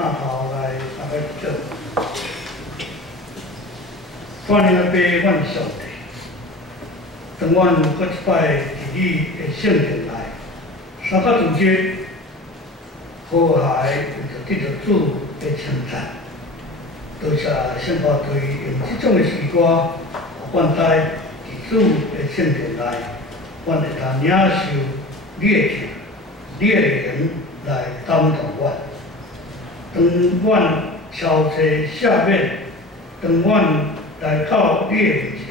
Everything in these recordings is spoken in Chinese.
探头来大家做。我呢要拜阮上帝，当阮搁一摆伫你的圣殿内，三甲主节和諧，为着得到主的称赞。多谢圣保队用这种的诗歌，阮在伫主的圣殿内，阮会当领受你的听，你的灵来感动阮。当阮敲切下面，当阮来到你的面前，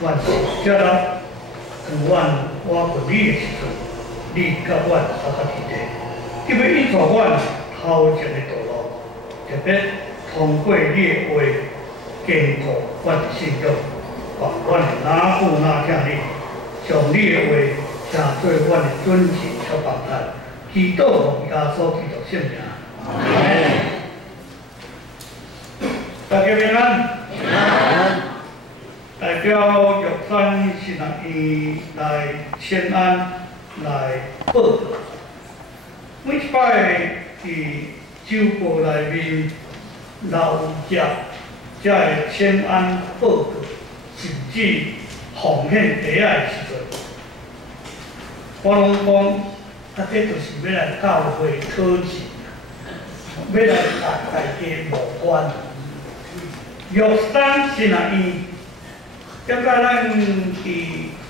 阮是接纳。当阮我过你的时阵，你甲阮三甲伫地，特别引导阮头前的道路，特别通过你的话，坚固阮的信仰，让阮的哪步哪听你，将你的话成做阮的准绳和帮带，祈祷奉耶稣基督圣名。大家平安。代表玉山新学院来请安来报告。每一摆伫酒报内面，老有才会请安报告，甚至奉献茶仔的时阵，我拢讲，这就是要来教会讨钱，要来甲大家无关。玉山新学院。现在咱伫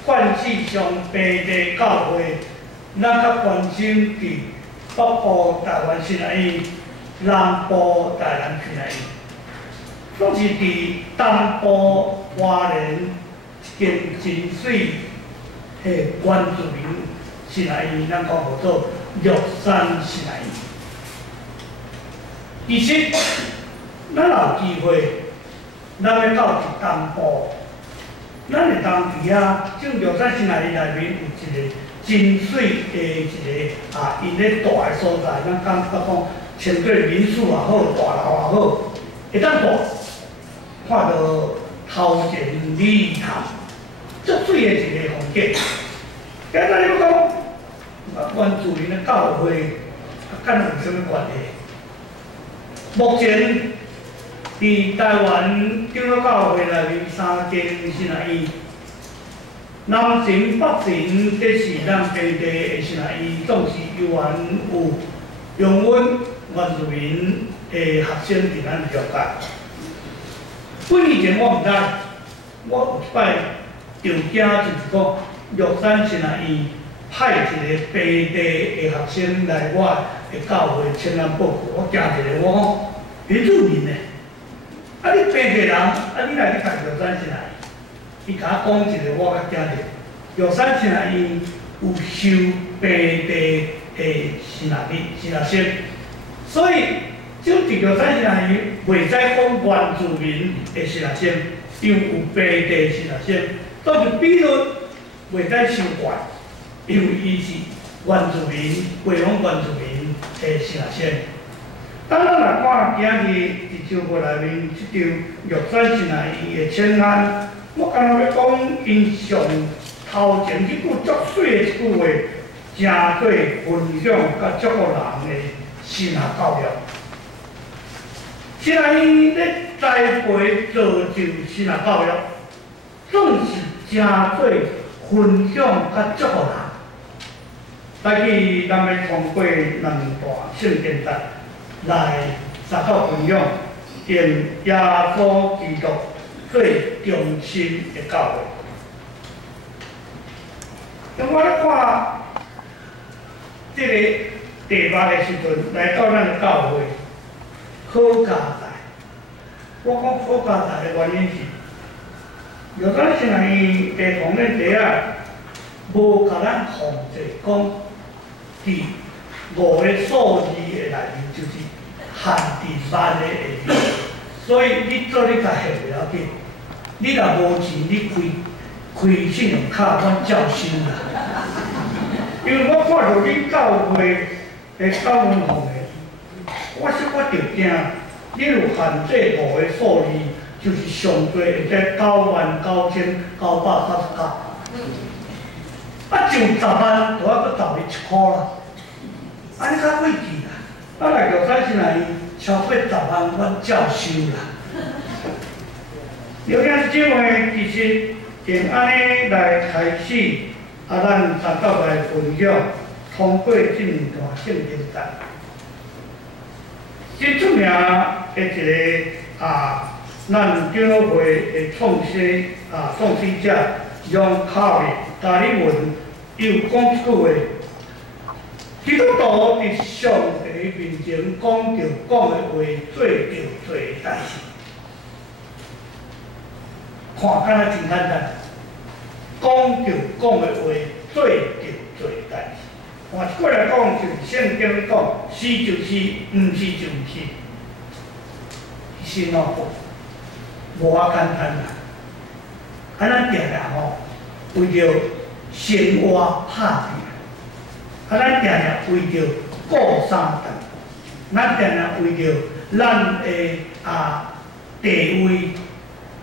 冠市上平地教会，咱较关心伫北部台湾新学院、南部台南新学院，总是伫东部花莲一间真水的原住民新学院，咱讲叫做玉山新学院。其实，咱有机会，咱要到伫东部。咱会当伫遐，种玉山新学院内面有一个真水的一个因咧住的所在，咱感觉讲，像做民宿也好，大楼也好，会当住，看到头前礼堂，足水的一个风景。今仔日讲，原住民的教会，敢有啥物关系？目前。伫台湾长老教会内面3间新学院，南城、北城，这是咱平地的新学院，总是有缘有用阮原住民的学生伫咱了解。几年前我毋知，我有一摆着惊，就是讲玉山新学院派一个平地的学生来我的教会请安报告，我惊一个，我讲原住民呢？你平地人，你来去读玉山新学院，伊甲我讲一个，我较惊着。玉山新学院有收平地的新学生，所以就伫玉山新学院袂使讲原住民的新学生，因为有平地新学生，所以比率袂使伤悬，因为伊是原住民、贵阳原住民的新学生。当咱来看今日伫周报内面即张玉山新学院的请安，我刚才要讲因上头前即句足水的一句话，诚做分享甲祝福人的新学教育。新学院咧栽培造就新学教育，总是诚做分享甲祝福人。来去咱要通过两大圣经台。来三角分享，用耶稣基督最中心的教会。当我咧看这个题目的时阵，来到咱的教会，好加载。我讲好加载的原因是，有咱新学院地方咧地啊，无甲咱控制讲，伫5个数字的内面就是。限伫万的下面，所以你做你家下袂要紧。你若无钱，你开信用卡，我照收啦。因为我看到你教会的教文行的，我着惊，你有限制5个数字，就是上多会在9993939。就10万，就要搁11箍啦。安尼较贵气啦。啊来玉山是来超过10万，阮照收啦。有影姊妹其实用安尼来开始，咱三斗来分享，通过这么大圣经站。最出名的一个咱长老会的创始者杨卡的加里文又讲一句话：基督徒伫上帝面前讲着讲的话，做着做的代志。看敢若真简单，讲着讲的话，做着做的代志。换一句来讲，就是圣经里讲，是就是，毋是就毋是。其实无啊简单啦。咱定定为着生活拍拼，咱定定为着顾三代，咱定定为着咱的地位，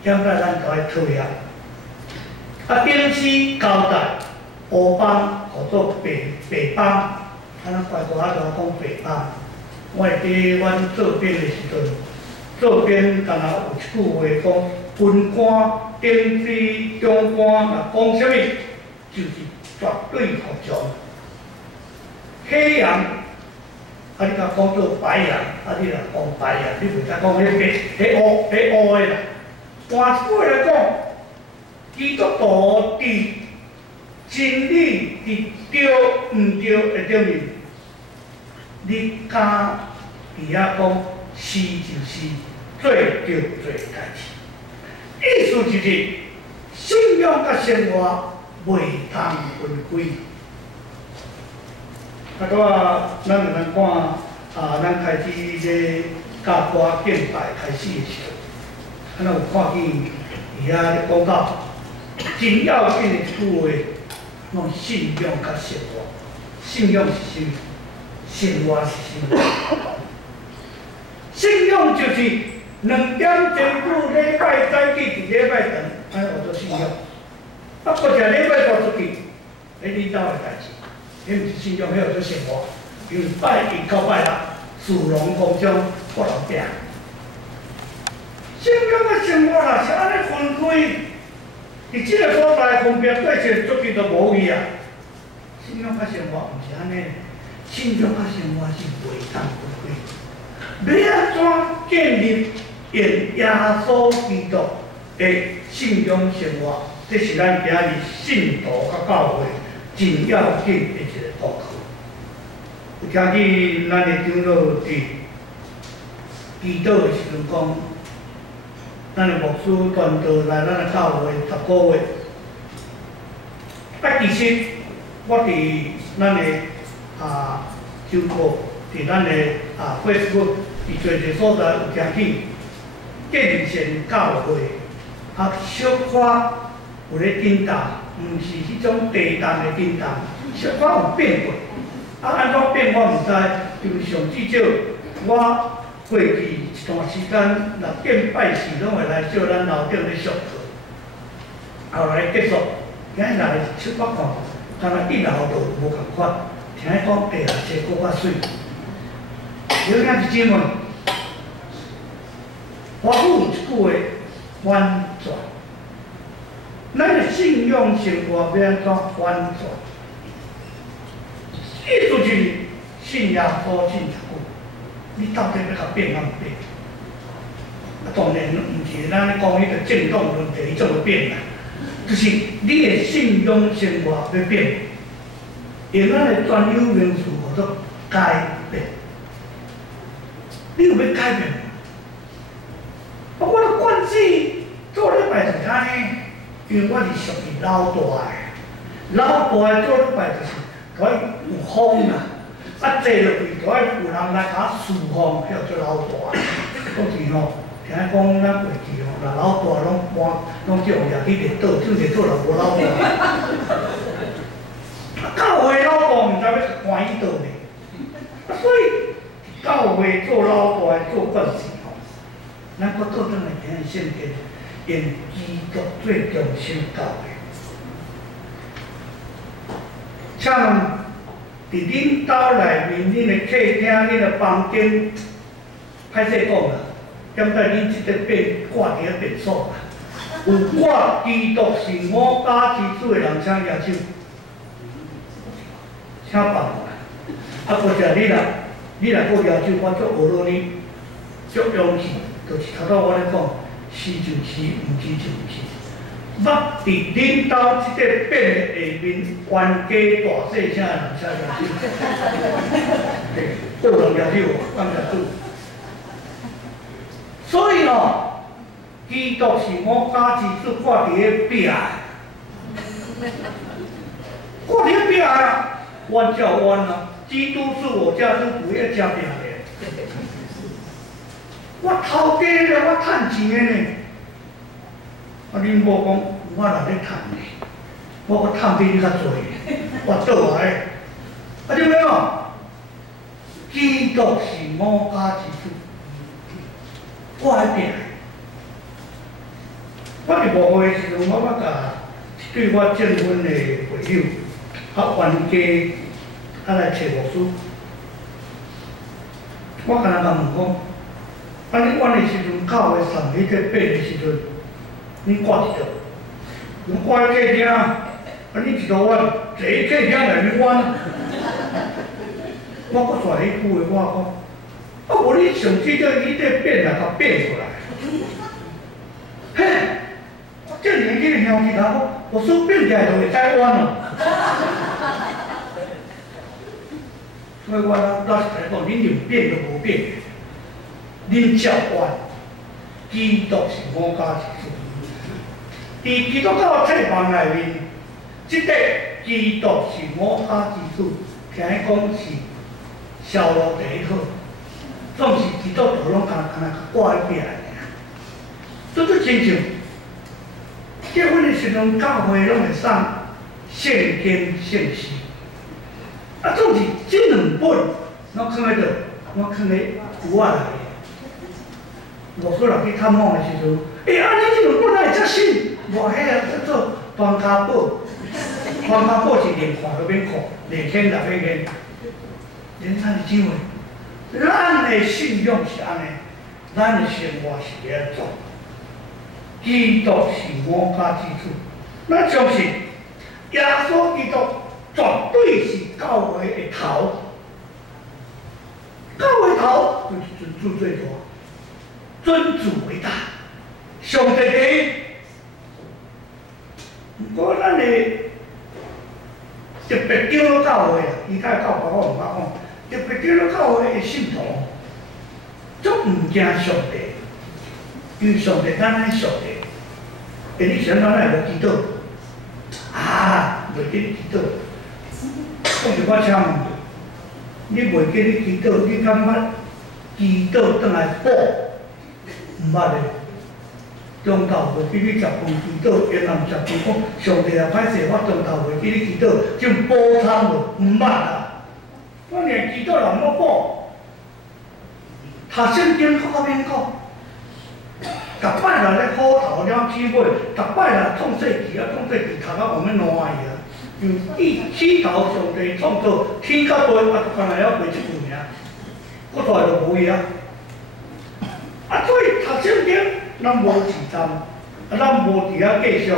现在咱就爱讨厌。顶次交代乌帮叫做白帮，咱外国仔就讲白帮。我会记阮做兵的时阵，做兵敢若有一句话讲，军官、顶次、中官若讲啥物，就是绝对服从。黑羊，你甲讲做白羊，你若讲白羊，你袂使讲迄乌的啦。换一句来讲，基督徒伫真理伫对毋对的顶面，你敢伫遐讲是就是，做就做代志。意思就是信仰甲生活袂通分开。咱就来看咱开始咧教歌敬拜开始的时候，咱有看见伊遐咧讲到真要紧的一句话。讲信仰甲生活，信仰是什么？生活是什么？信仰就是2点钟久礼拜早起，一礼拜长，安尼叫做信仰。或者礼拜大出去，你兜的代志，迄毋是信仰，迄叫做生活。因为拜一到拜六，殊荣风中各人拼。信仰甲生活啦，是安尼分开。伫即个所在分别对起足球就无去啊！信仰甲生活毋是安尼，信仰甲生活是袂当分开。要安怎建立用耶稣基督的信仰生活？这是咱今日信徒甲教会真要紧的一个功课。有听见咱的长老伫祈祷的时阵讲。咱的牧师传道来咱的教会10个月，其实我伫咱的周课，伫咱的Facebook， 伫侪个所在有听见建成教会，小可有咧震动，毋是迄种地动的震动，小可有变过。安怎变我毋知，因为上至少我。过去一段时间，若敬拜时，拢会来照咱楼顶咧上课，后来结束，今日来出发看，敢若一楼就无共款，听讲地下室搁较水。有影是姊妹，我有一句话，反转，咱的信仰生活要安怎反转？意思就是信耶稣信一句。你到底要甲变安变？当然毋是咱讲迄个政党问题，伊怎会变啦？就是你的信仰生活要变，用咱的专有名词叫做改变。你有要改变吗？我的惯势做礼拜就是安尼，因为我是属于老大的，老大的做礼拜就是可以有风啦。坐落去，就爱有人来甲侍奉，叫做老大。当时听讲咱过去若老大拢这样业去热岛，就热岛若无老大。教会老大毋知要关伊倒呢。所以教会做老大做惯势咱搁倒转来听圣经，用基督做中心教会。请问伫恁兜内面，恁的客厅、恁的房间，歹势讲啦，点解恁即个变挂伫个便所啦？有挂基督是五家之主的人，请举手，请放下。啊，或者你若搁举手，我足学落你足勇气，就是头拄我咧讲，是就是，毋是就毋是。捌伫恁兜即个变的下面冤家大细声的人，请举手。个人举手，感谢主。所以哦，基督是五家之主挂伫个壁，挂伫个壁啊，冤叫冤啊！基督是我家之主，要加饼的。我头家咧，我趁钱的呢。啊，恁某讲，我哪咧趁呢？我搁趁比你较多，我倒来。啊，就咩哦？基督是五家之主，我喺边？我伫无会的时阵，我甲一对我结婚的朋友，冤家，来找牧师。我甲人甲问讲，恁冤的时阵，教会上迄个变的时阵，恁挂伫倒？阮挂喺客厅，恁一路冤，坐喺客厅内面冤。我搁带迄句话，我讲，无你上即个你这变来，甲变过来。嘿，我这年纪的兄弟头，我说变起来就会知冤咯。所以我老实来讲，恁连变都无变，恁照冤。基督是五家之主。伫基督教册网内面，即个基督是五家之主，听讲是销路第一好，总是基督徒拢敢挂喺壁来尔。做真像结婚的时阵，教会拢会送现金现息，啊，总是这两本，我放喺度，我放喺橱仔内。牧师人去探访的时阵，安尼这两本哪会遮新？无迄个叫做端卡宝，端卡宝是连看都免看，连天也免见。连咱是怎个？咱的信仰是安尼，咱的生活是安怎？基督是五家之主，咱相信耶稣基督绝对是教会的头，教会头就是尊主最大，尊主为大，上帝第一。不过咱的特别长老教会啊，其他教会我毋捌讲，特别长老教会的信徒，足毋惊上帝，因为上帝咱爱上帝。你想咱来无祈祷啊？袂记你祈祷，我就我请问你袂记你祈祷，你感觉祈祷转来补？毋捌嘞。中昼袂记你十分祈祷，越南十分讲上帝啊歹势，我中昼袂记你祈祷，就补偿无，毋捌啦。我连祈祷也毋好补，读圣经较免讲。逐摆来咧虎头了起尾，逐摆来创世纪啊，创世纪读到后面烂去啊。由起头上帝创造天甲地，啊，就干来了背即句尔，搁出来就无去啊。啊，所以读圣经，咱无自担，啊，咱无伫遐继续，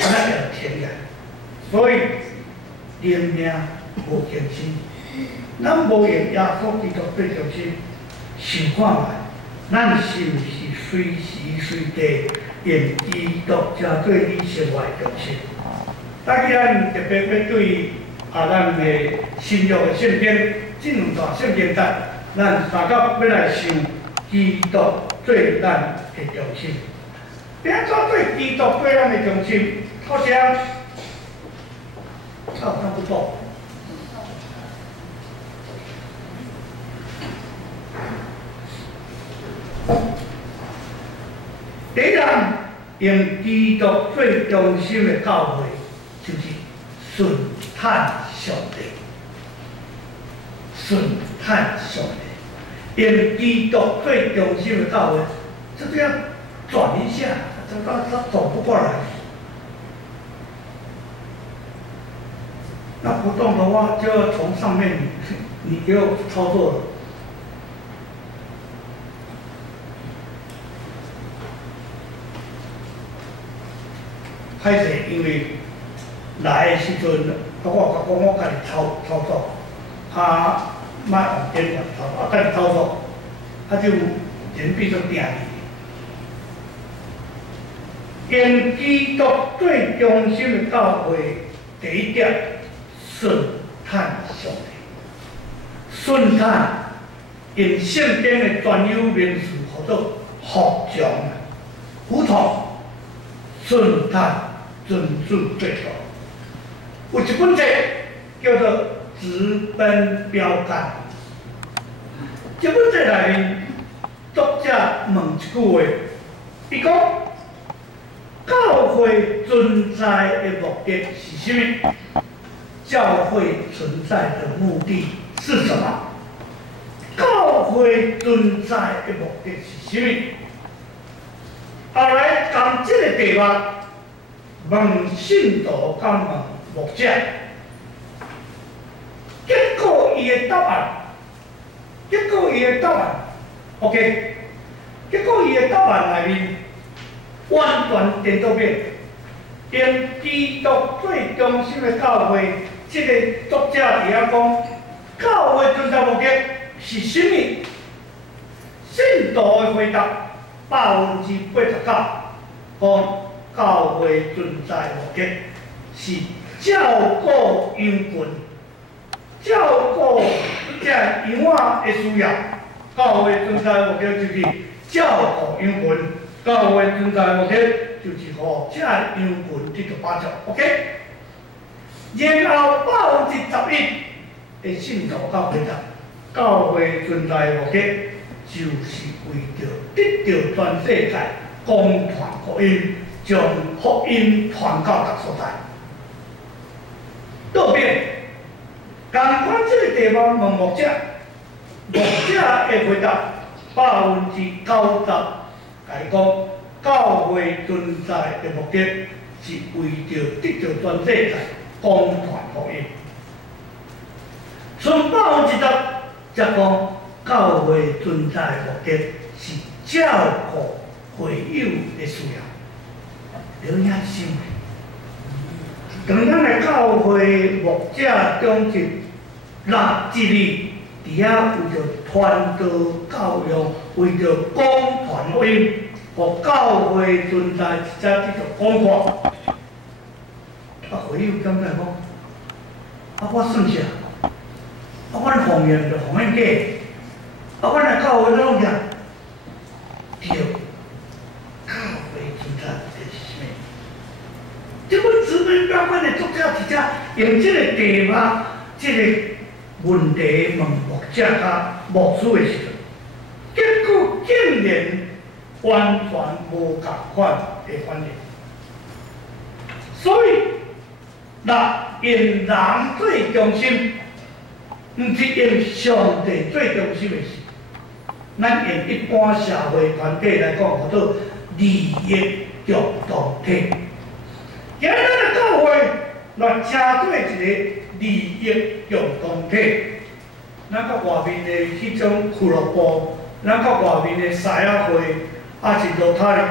安尼就停下。所以连命无坚心，咱无用耶稣基督做中心，想看觅，咱是毋是？随时随地用基督加做你生活的中心。但是咱特别要对咱的新约的圣经，这两段圣经节，咱大家要来想基督做咱的中心。要怎做基督做咱的中心？好像差不多。第一人用基督做中心的教会，就是顺探上帝，顺探上帝。用基督做中心的教会，这样转一下，他走不过来。那不动的话，就要从上面你给我操作了。歹势，因为来的时阵，我讲我家己操作，莫用电话操作，家己操作，就人变做定去。因基督最中心的教会，第一点，顺探上帝。顺探，因圣经的专有名词叫做服从、服从、顺探、遵守制度。有一本册叫做《直奔标杆》，这本册内面作者问一句话，伊讲。教会存在的目的是什么？教会存在的目的是什么？教会存在的目的是什么？后来将这个题目问信徒，甲问牧者，结果伊的答案 ，OK， 结果伊的答案内面。完全颠倒面，因基督最中心的教会，这个作者伫遐讲，教会存在目的是什么？信徒的回答89%，讲教会存在目的是照顾羊群，照顾这羊仔的需要。教会存在目的就是照顾羊群。教会存在目的就是互这羊群得到帮助 ，OK。然后11%的信徒甲回答，教会存在目的就是为着得到全世界公传福音，将福音传到各所在。倒边，同款这个题目问牧者的回答90%。来讲，教会存在的目的是为着得到全世界公传福音。剩1%则讲，教会存在的目的是照顾会友的需要。了解想，当咱的教会牧者中心立志理。伫遐为着传道教育，为着公传福音，互教会存在一只叫做公传。会友感觉讲，我算啥？阮奉献就奉献假，阮来教会拢啥？对，教会存在这是啥？这本直奔标杆的作者直接用这个题目，这个。问题问牧者甲牧师的时阵，结果竟然完全无共款的反应。所以，用人最中心，毋是用上帝最中心的事。咱用一般社会团体来讲，叫做利益共同体。今日咱的教会来车做一个。利益共同体，咱甲外面的迄种俱乐部，咱甲外面的狮仔会，是罗塔的，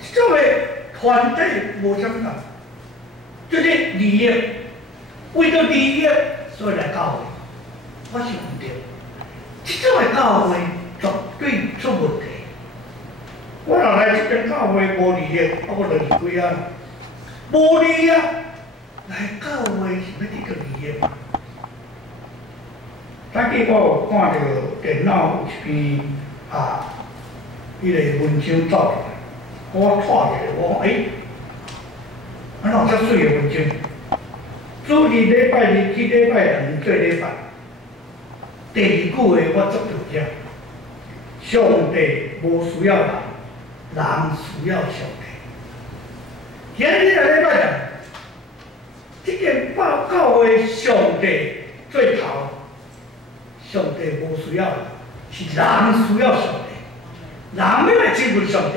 即种的团体无啥物共，就是利益，为着利益所以来教会，我想唔对，即种的教会绝对出问题。我若来即间教会无利益，我就离开啊，无利益。来教会是要得到利益。昨日我有看到电脑有一篇迄个文章走出来，我看下，我讲安怎遮水的文章？主日礼拜日去礼拜2做礼拜，第2句话我足着听。上帝无需要人，人需要上帝。今日来礼拜2。这件教会上帝最头，上帝无需要，是人需要上帝，人要来亲近上帝，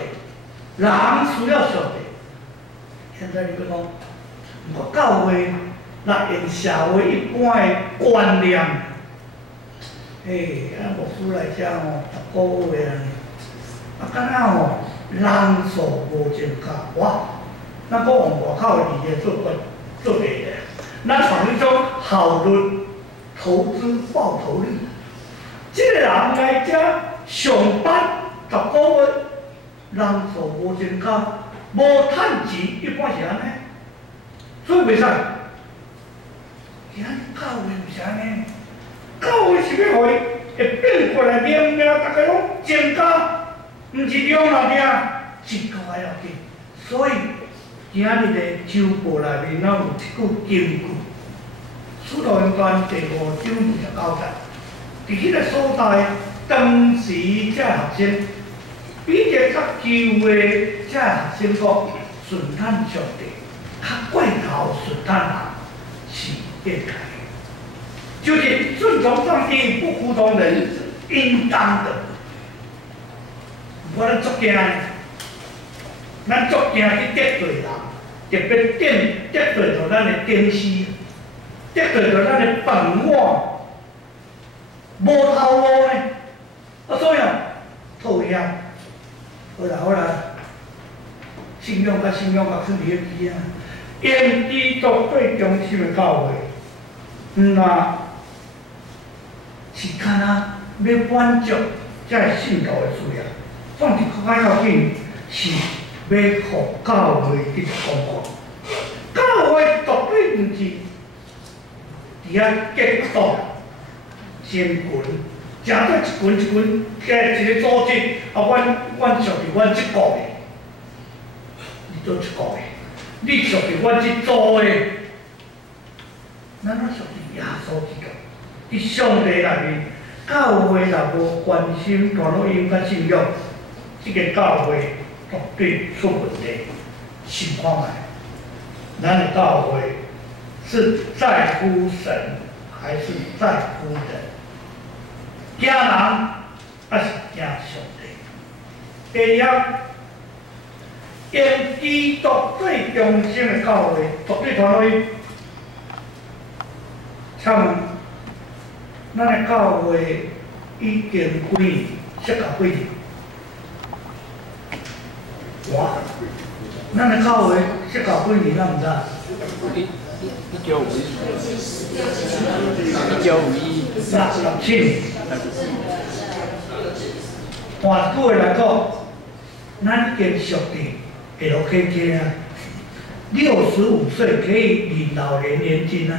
人需要上帝。现在你讲，我教会那用社会一般的观念，牧师来遮吼，10个月安尼，敢若吼人数无增加，哇！咱搁往外口离个做地个，咱从迄种效率、投资报酬率，即个人来遮上班10个月，人数无增加，无趁钱，一般是安尼，所以袂使。今日教会毋是安尼，教会是要互伊会变过来命，大家拢增加，毋是量啦尔，质较要紧。所以今日的周报内面，咱有一句金句，《使徒行传》第5章29节，伫迄个所在，当时这学生，彼得甲旧的这学生讲，顺探上帝，较过头顺探人是变态，就是顺从上帝，不服从人，应当的。我咱足惊，咱足惊去得罪人，特别得罪着咱的顶司，得罪着咱的饭碗，无头路呢。所以讨厌，好啦，信仰甲信仰甲算伫迄支啊。因基督最中心的教会，是干那要满足这信徒的需要，放伫较要紧是要互教会去公告。教会绝对毋是伫遐结党成群，正做一群加一个组织，阮属于阮即个的，你做一个的。你属于阮即组的，咱属于耶稣基督。伫上帝内面，教会若无关心传福音甲信仰，即个教会绝对出问题。想看卖，咱的教会是在乎神，还是在乎人？惊人还是惊上帝？第二。因基督最中心的教会，绝对传福音。像咱的教会已经几年，适合几年。哇！咱的教会适合几年，咱毋知。1951年。换句话来讲，咱已经属于。LKK 啊，65岁可以领老年年金啊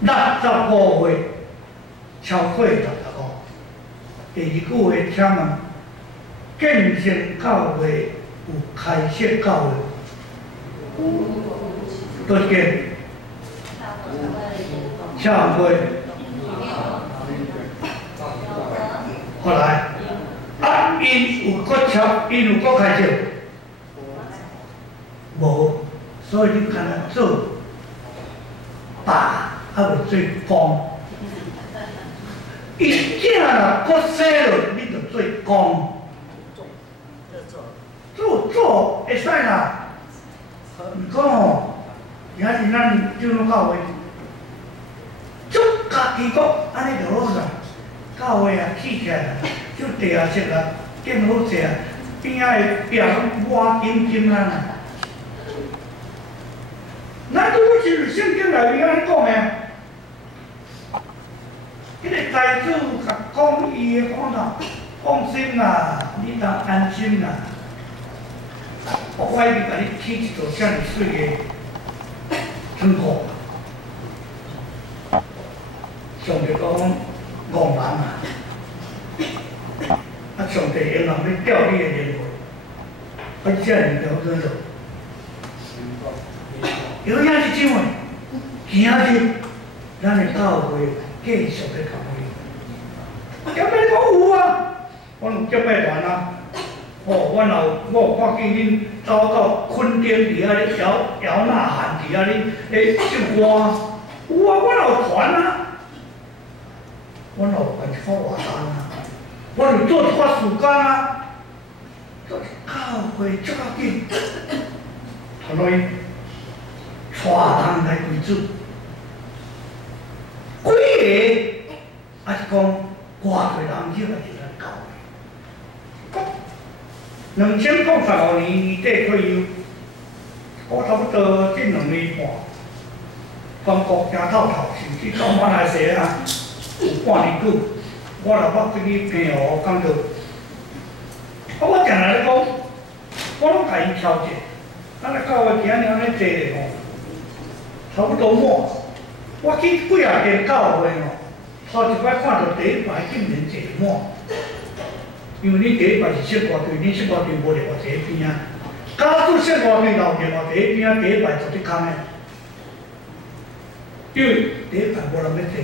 ，65岁超过65。第二句话，请问，建成教会有开设教会，多少间？教会。后来。因有搁开设，无，所以你看咱做爸还袂做公，伊囝若搁生落，你就做公，做会使啦。毋过吼，也是咱这种教会，足家己讲安尼就好啦。教会啊起起来啦。就地下室啊，建好势啊，边仔的壁抹金金啊。咱拄好是圣经内面安尼讲的，迄个财主甲讲伊的讲啦，放心啦，你当安心啦。我爱甲你起一座遮尔水的仓库。上帝讲戆人啊！上帝用人要调你的灵魂，这样就好做。有影是怎样？今日咱的教会继续在教会，叫咩讲有啊？我有接拜团啊，我有看见恁走到垦丁伫遐咧摇呐喊伫遐咧唱歌，有啊，我有团啊，我有办一个活动啊。我有做一寡时间啊，做教会足要紧，传福音，带人来归主。几个也是讲偌侪人去来就来教会。2015年年底退休，我差不多这2年半，全国行透透，甚至到马来西亚有半年久，我若捌去平湖讲到，我常来咧讲，我拢甲伊调节，咱咧教会今日安尼坐咧吼，差不多满。我去几啊间教会吼，头一摆看到第一排竟然坐满，因为你第一排是圣歌队，你圣歌队无伫我第一边啊。假使圣歌队留伫我第一边啊，第一排就伫空诶，因为第一排无人要坐，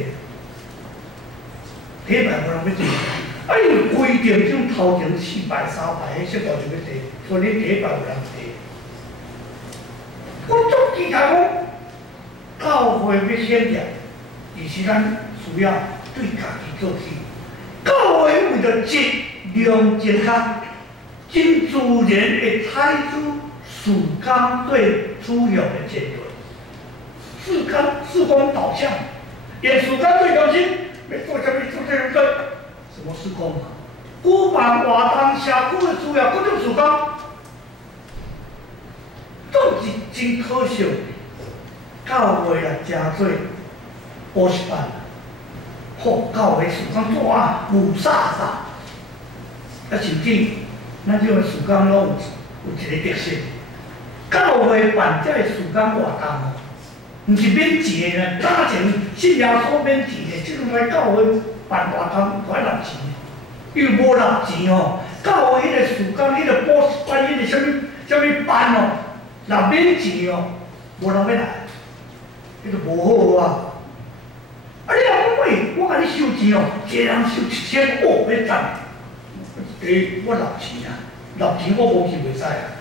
第一排无人要坐。啊，因为规定种头前4排、3排，迄圣歌队要坐，所以你第一排有人坐。我足期待讲。教会要显扬，而是咱需要对家己做事。教会为着质量健康，真自然会采取事工对主要的阶段，事工导向，也事工对中心，要做什么做什么做，什么事工嘛？举办活动、社区的需要，各种事工，都是真可惜。教会啊，真做补习班，好，教会事工做啊，无煞煞，啊，甚至咱这个事工拢有一个特色，教会办这个事工活动，毋是免钱的，早前信耶稣免钱的，即阵来教会办活动都要纳钱，因为无纳钱哦，教会迄个事工，迄个补习班，迄个什么班哦，若免钱哦，无人要来。迄就无好啊！啊，你若讲喂，我甲你收钱哦，一个人收7000，哦，要赚。我纳钱啊，纳钱我无去袂使啊。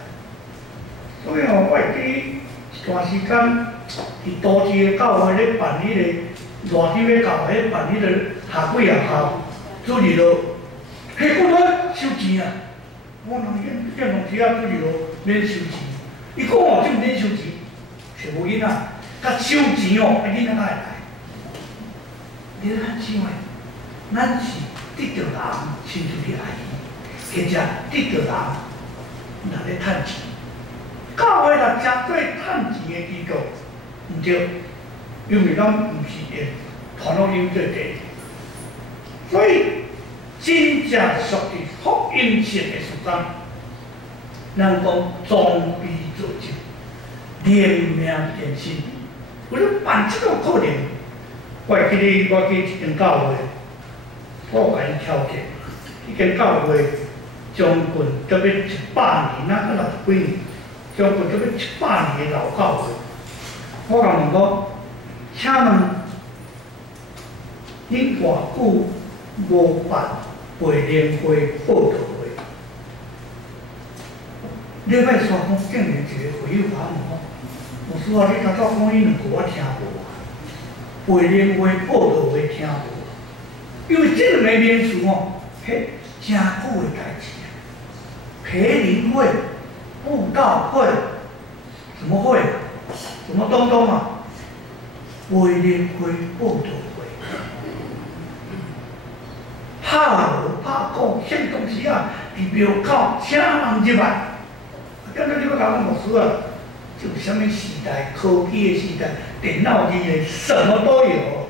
所以哦，我会记一段时间，伫都市的教会咧办迄个热天的教会办迄个下几啊校，主日咯，迄个都收钱啊！我人建同时啊，主日咯免收钱。伊讲哦，即免收钱，是无囡仔。甲收钱哦，囡仔哪会来？你咱想诶，咱是得着人伸出去爱伊，或者得着人来咧趁钱。教会若针对趁钱诶机构，毋对，因为咱毋是用传福音做底，所以真正属于福音式诶事工，咱讲装备做就，灵命变身。为了办这个课程，我会记得我去一间教会，我甲伊挑战。迄间教会将近要100年啊，60几年，将近要100年的老教会。我甲问讲，请问恁偌久无办培灵会、报道会？礼拜三讲竟然一个会友甲我问讲。牧师啊，你头早讲迄2句我听无啊，培灵会、报道会听无，因为这2个名词哦，迄真久的代志啊。培灵会、布道会，什么会？什么东东啊？培灵会、报道会，拍锣拍鼓，献东西啊，伫庙口请人入来。今日你要讲牧师啊？就什么时代，科技的时代，电脑机的，什么都有。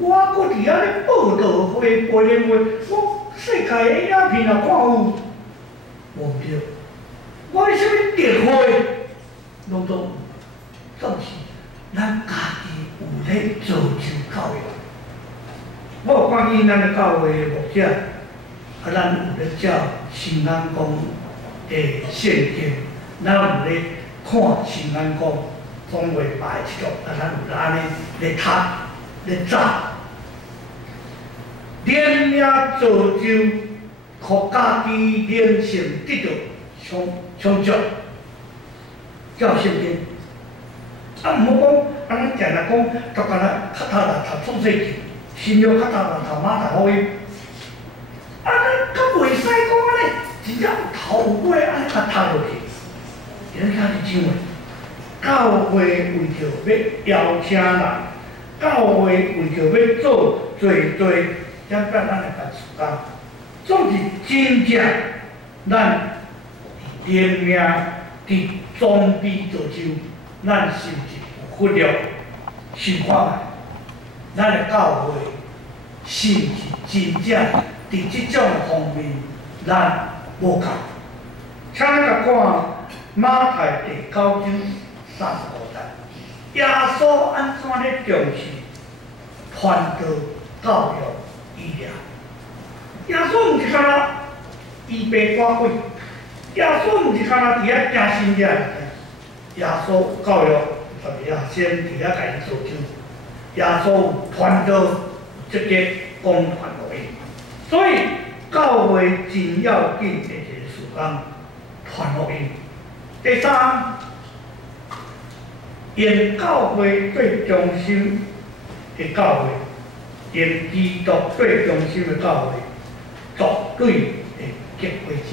我搁伫遐咧报道会、培灵会，我世界的影片啊看有，无对。我咧什么电会，拢都有，总是咱家己有咧造就教育。我有看见咱的教会的牧者，啊，咱有咧照新安宫的圣经，咱有咧。看新安宫总会排一种，啊，咱有安尼咧读咧走，连也造就，互家己灵性得到充足，照圣经。啊，毋好讲，安尼定来讲，就干那较头来读创世纪，新约较头来读马太福音，啊，咱较袂使讲安尼，真正有头有尾安尼甲读落去。人家是怎话？教会为着要邀请人，教会为着要做做，才咱来办事工。总是真正咱连命伫装备造就，咱是毋是有忽略？想看卖，咱的教会是毋是真正伫即种方面咱无够？请咱来看马太第9章35节，耶稣安怎咧重视传道、教育、医疗？耶稣毋是干那医病赶鬼，耶稣毋是干那伫遐惊神者，耶稣教育特别先伫遐家己做主，耶稣有传道积极讲传福音，所以教会真要紧的一个事工传福音。第三，用教会最中心的教会，用基督最中心的教会。绝对会结果子，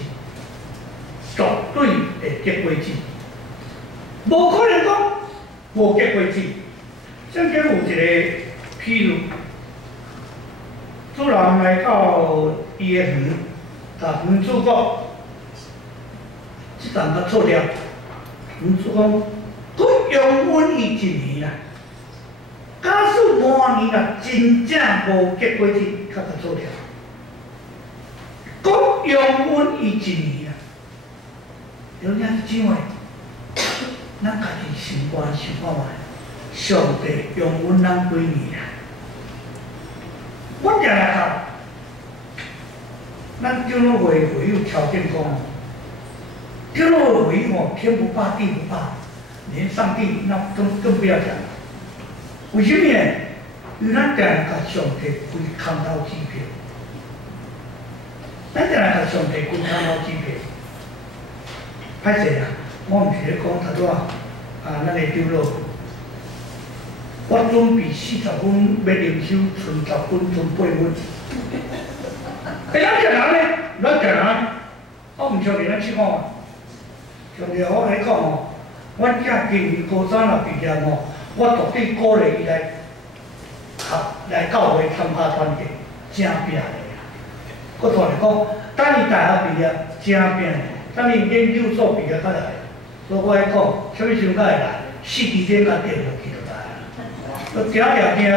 绝对会结果子，无可能讲无结果子。圣经有一个譬如，主人来到伊的园，甲园主讲，即阵较错了。园主讲，佮用阮伊1年啦，假使半年啦，真正无结果子，较错了。讲用阮伊1年啊，有影是怎诶？咱家己想看卖，上帝用阮咱几年啊？我定来讲，咱长老会会有条件讲，长老会吼天不怕地不怕，连上帝那更不要讲。为什么呢？因为咱定来甲上帝开空头支票。咱定来甲上帝开空头支票，歹势啦！我毋是咧讲头拄咱个长老，我准备40分要领收，剩10分，剩8分。咱定人咧，咱定人，我毋相信咱去看嘛。上帝我来讲吼，阮囝今年高3若毕业吼，我绝对鼓励伊来教会参加团契，正拼的。搁大来讲，等伊大学毕业，正拼的；等伊研究所毕业才来。所以我来讲，啥物时阵才会来？4支针甲点落去就来啊！搁定定惊，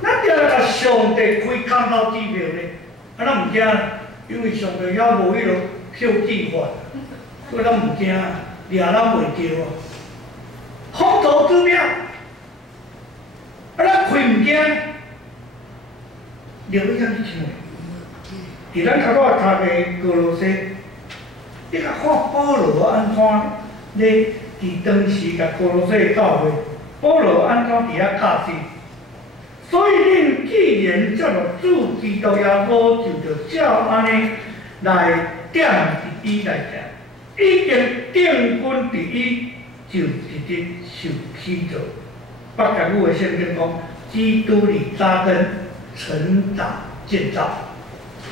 咱定甲上帝开空头支票咧，咱毋惊，因为上帝遐无迄落票据法，所以咱毋惊，掠咱袂着啊！空头支票，咱开毋惊。了解啥物像？伫咱头拄读的歌罗西，你甲看保罗安怎咧？伫当时甲歌罗西的教会，保罗安怎伫遐教训？所以恁既然接了主基督耶稣，就着照安尼来踮伫伊内行，已经定根伫伊，就直直受起造。北港语的圣经讲，基督里扎根。成长建造，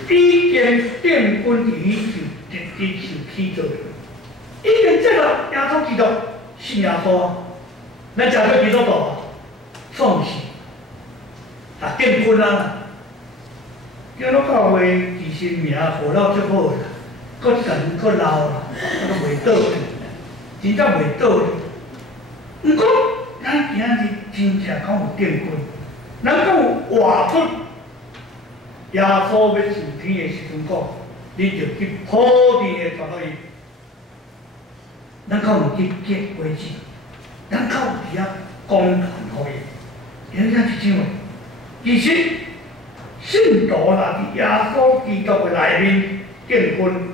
已经定根伫伊就直直受起造，已经接了耶稣基督，信耶稣，咱食过基督徒啊，创是定根啊。叫咱教会其实名号了足好啦，搁近搁老啦，都袂倒去，真正袂倒去。毋过咱今仔日真正讲有定根。咱讲有活出耶稣要上天的时阵讲，你就去普地的传福音。咱讲有去结果子，咱讲有伫遐讲传福音，影响是怎个？其实信徒啦，伫耶稣基督的内面建根，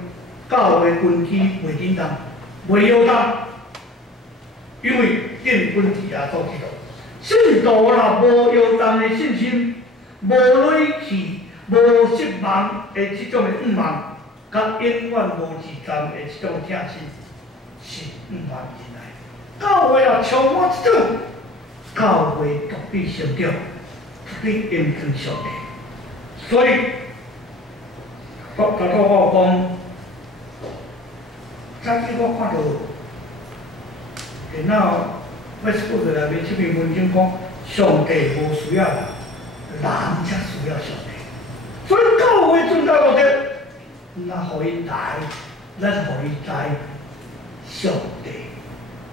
教会根基袂紧张，袂摇动，因为建根伫耶稣基督。信徒啦，无摇动的信心，无累气、无失望的即种的毋望，甲永远无自重的即种疼心，是毋愿进来。教会啊，充满即种，教会绝对成长，绝对应跟上帝。所以，头拄我讲，早起我看到然后 Facebook 内面这篇文章讲，上帝无需要人，人才需要上帝。所以教会存在目的，咱互伊来，咱互伊知上帝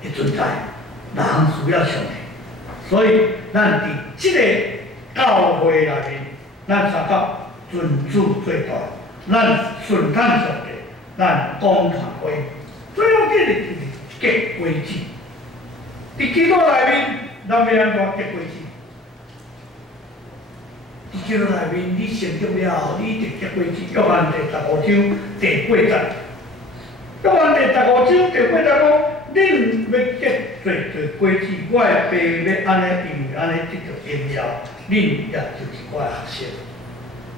的存在，人需要上帝。所以咱伫即个教会内面，咱三角尊主最大，咱顺坦上帝，咱讲传会，最要紧的就是结果子。伫基督内面，咱要安怎结果子？伫基督内面，你成功了后，你就结果子。约翰第15章第8节，约翰第15章第8节讲。恁要结做果子，我的爸要安尼，因为安尼得到荣耀，恁也就是我的学生。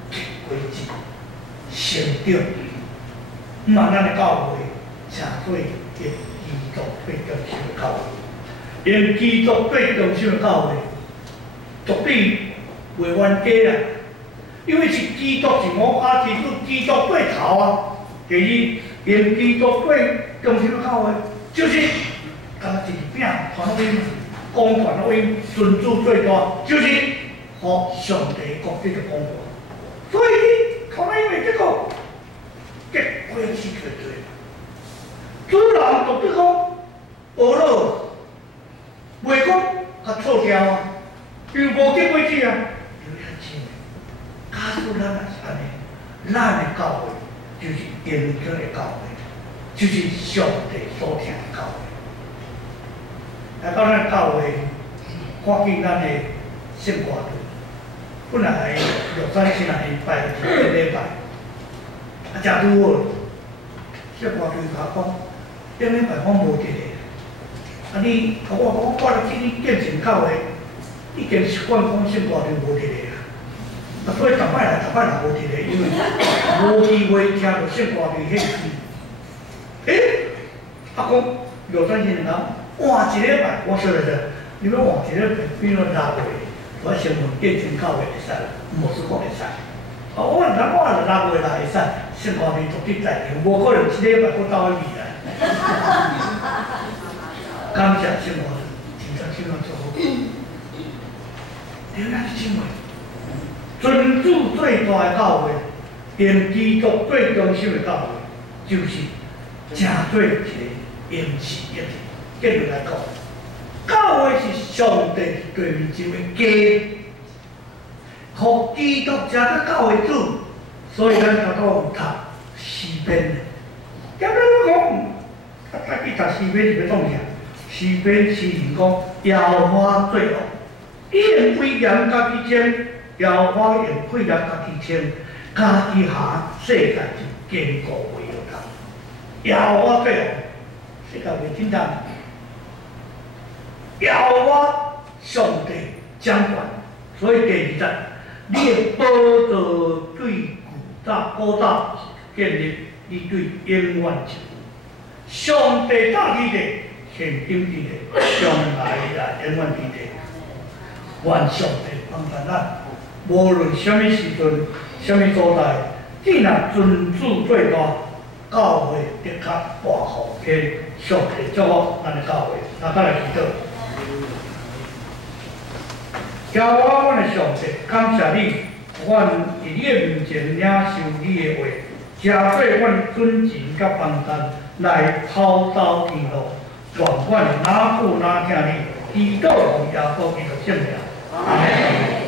结果子，成长，毋嘛咱的教会，正做一基督最中心的教会。因基督最中心的教会，绝对袂冤家啦，因为是基督是我阿基督，基督对头啊。第二，因基督最中心的教会。就是甲一个饼传福音，讲传福音，尊主最大，就是互上帝国这个公布。所以你靠那因为这个结果子最多。主人独对讲，学了，袂讲甲错掉啊，因为无结果子啊，有遐钱。假使咱也是安尼，咱的教会就是严格的教会。就是上帝所听的教会。来到咱教会，看见咱的圣歌队，本来玉山先来拜一个礼拜，真拄好。圣歌队甲我讲，顶礼拜我无一个，你甲我讲，我今日建成教会，已经习惯讲圣歌队无一个啊，所以逐摆来无一个，因为无机会听到圣歌队献诗。他讲有专心人换一礼拜，我说了是，你要换一礼拜，比如拉过，我先问建成教会会使，无是讲会使。我就拉过来会使，圣歌队独立在场，无可能一礼拜搁到去比来。感谢圣歌队，真正圣歌做好。原来是这样，尊主最大的教会，因基督最中心的教会，就是。正做一个应试一个，结论来讲，教会是上帝对面前的家，互基督者个教会主，所以咱头拄有读诗篇。简单讲，去读诗篇是要创啥？诗篇诗人讲，耶和华最好，伊用威严家己称，耶和华用威严家己称，家己下世界就坚固袂摇动。耶和华最好，世界袂震动。耶和华上帝掌管，所以第二节，你的宝座对古早建立，你对永远是上帝大地的，现今地的，将来也永远地的。愿上帝帮助咱，无论什么时阵、什么所在，既然尊主最大。教会的确保护给上帝祝福咱的教会，大家来祈祷。耶和华，阮的上帝，感谢你，阮伫你的面前领受你的话，加倍阮尊敬甲帮助，来跑走天路，愿阮哪顾哪听你，祈祷奉耶稣基督圣名，阿门。